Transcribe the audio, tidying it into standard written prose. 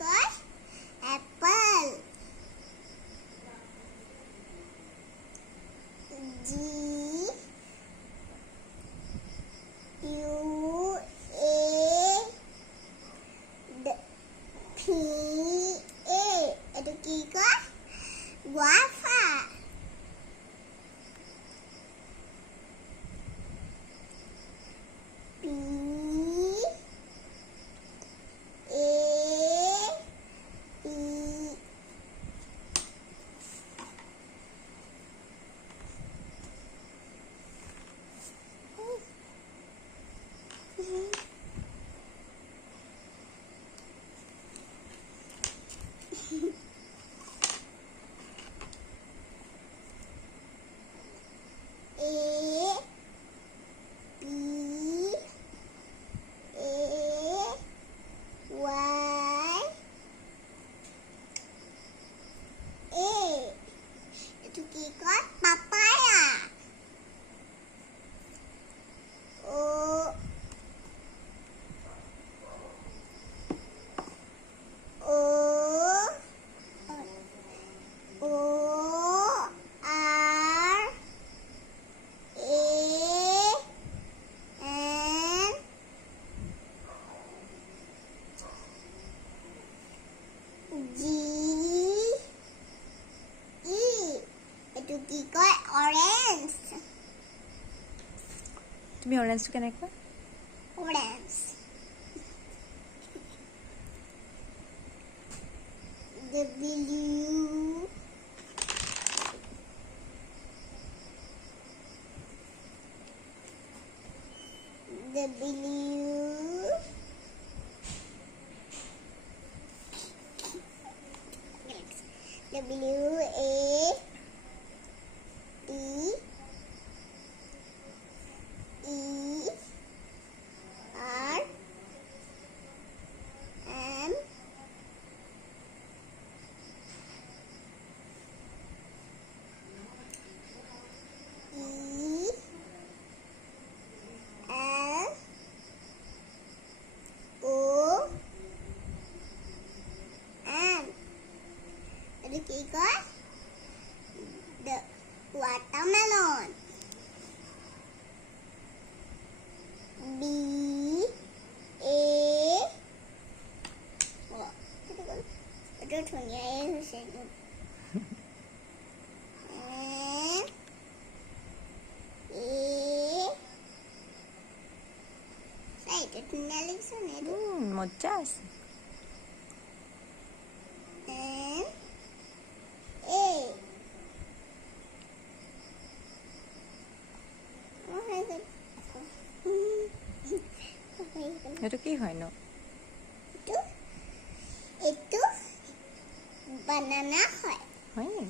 কয় Apple G U A P A এটা কি কয় guava P A P Itu kikot papaya. O O O R A N G E itu কি কয় orange তুমি অরেঞ্জটো কেনেকৈ কোৱা orange W A D E R M E L O N itu কি কয় the watermelon B A itu ধুনীয়া হৈছে এটা ধুনীয়া লাগিছে নে মজা আছে এইটো কি হয় নো এইটো বানানা হয় হয়